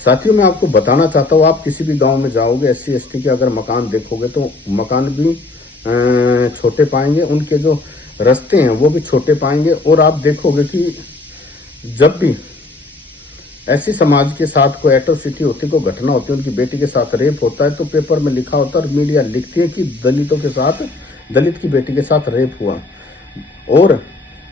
साथियों, मैं आपको बताना चाहता हूँ, आप किसी भी गांव में जाओगे, SC ST के अगर मकान देखोगे तो मकान भी छोटे पाएंगे, उनके जो रास्ते हैं वो भी छोटे पाएंगे। और आप देखोगे कि जब भी ऐसी समाज के साथ कोई एट्रोसिटी होती है, कोई घटना होती है, उनकी बेटी के साथ रेप होता है, तो पेपर में लिखा होता है और मीडिया लिखती है कि दलित की बेटी के साथ रेप हुआ। और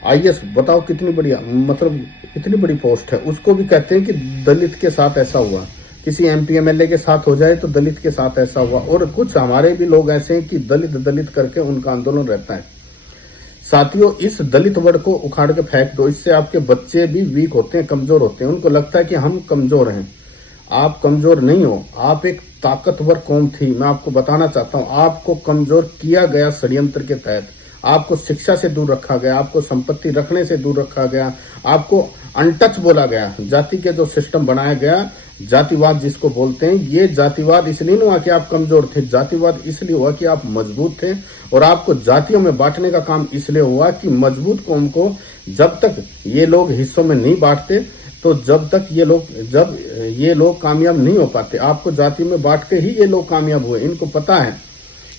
IAS बताओ कितनी बड़ी, मतलब इतनी बड़ी पोस्ट है, उसको भी कहते हैं कि दलित के साथ ऐसा हुआ। किसी MP MLA के साथ हो जाए तो दलित के साथ ऐसा हुआ। और कुछ हमारे भी लोग ऐसे हैं कि दलित दलित करके उनका आंदोलन रहता है। साथियों, इस दलित वर्ड को उखाड़ के फेंक दो, इससे आपके बच्चे भी वीक होते हैं, कमजोर होते हैं। उनको लगता है कि हम कमजोर हैं। आप कमजोर नहीं हो, आप एक ताकतवर कौम थी। मैं आपको बताना चाहता हूं, आपको कमजोर किया गया षड्यंत्र के तहत। आपको शिक्षा से दूर रखा गया, आपको संपत्ति रखने से दूर रखा गया, आपको अनटच बोला गया। जाति के जो सिस्टम बनाया गया, जातिवाद जिसको बोलते हैं, ये जातिवाद इसलिए नहीं हुआ कि आप कमजोर थे, जातिवाद इसलिए हुआ कि आप मजबूत थे। और आपको जातियों में बांटने का काम इसलिए हुआ कि मजबूत कौम को जब तक ये लोग हिस्सों में नहीं बांटते, तो जब ये लोग कामयाब नहीं हो पाते। आपको जातियों में बांट के ही ये लोग कामयाब हुए। इनको पता है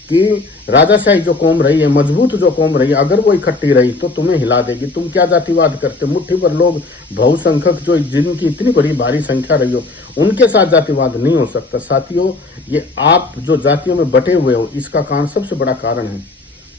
कि राजाशाही जो कौम रही है, मजबूत जो कौम रही है, अगर वो इकट्ठी रही तो तुम्हें हिला देगी। तुम क्या जातिवाद करते? मुट्ठी भर लोग बहुसंख्यक जो जिनकी इतनी बड़ी भारी संख्या रही हो, उनके साथ जातिवाद नहीं हो सकता। साथियों, ये आप जो जातियों में बटे हुए हो, इसका कारण सबसे बड़ा कारण है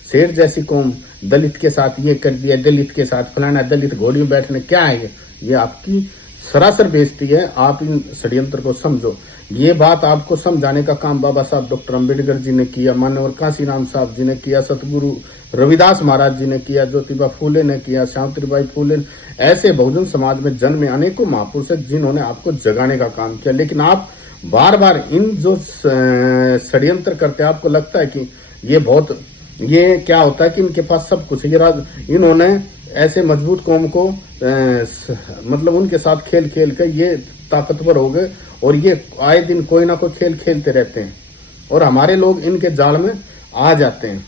शेर जैसी कौम दलित के साथ ये कर दिया, दलित के साथ फलाना, दलित घोड़ी में बैठने। क्या है ये आपकी सरासर बेइज्जती है। आप इन षड्यंत्र को समझो। ये बात आपको समझाने का काम बाबा साहब डॉक्टर अंबेडकर जी ने किया, मान्यवर कांशीराम साहब जी ने किया, सतगुरु रविदास महाराज जी ने किया, ज्योतिबा फूले ने किया, सावित्रीबाई फूले। ऐसे बहुजन समाज में जन्मे अनेकों महापुरुष हैं जिन्होंने आपको जगाने का काम किया। लेकिन आप बार बार इन जो षड्यंत्र करते हैं, आपको लगता है कि ये क्या होता है कि इनके पास सब कुछ है। इन्होंने ऐसे मजबूत कौम को मतलब उनके साथ खेल खेल कर ये ताकतवर हो गए, और ये आए दिन कोई ना कोई खेल खेलते रहते हैं। और हमारे लोग इनके जाल में आ जाते हैं,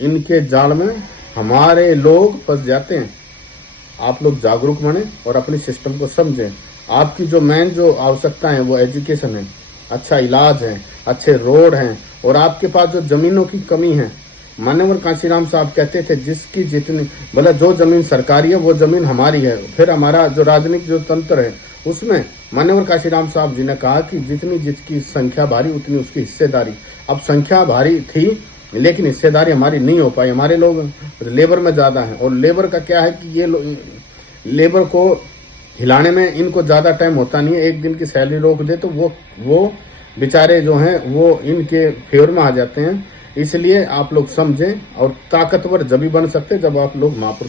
इनके जाल में हमारे लोग फंस जाते हैं। आप लोग जागरूक बने और अपने सिस्टम को समझें। आपकी जो मेन जो आवश्यकता है वो एजुकेशन है, अच्छा इलाज है, अच्छे रोड हैं, और आपके पास जो जमीनों की कमी है। मान्यवर कांशीराम साहब कहते थे, जिसकी जितनी मतलब जो जमीन सरकारी है वो जमीन हमारी है। फिर हमारा जो राजनीतिक जो तंत्र है उसमें मान्यवर कांशीराम साहब जी ने कहा कि जिसकी संख्या भारी उतनी उसकी हिस्सेदारी। अब संख्या भारी थी लेकिन हिस्सेदारी हमारी नहीं हो पाई। हमारे लोग लेबर में ज्यादा हैं, और लेबर का क्या है कि ये लेबर को हिलाने में इनको ज्यादा टाइम होता नहीं है। एक दिन की सैलरी रोक दे तो वो बेचारे जो हैं वो इनके फेवर में आ जाते हैं। इसलिए आप लोग समझें, और ताकतवर जब भी बन सकते जब आप लोग महापुरुष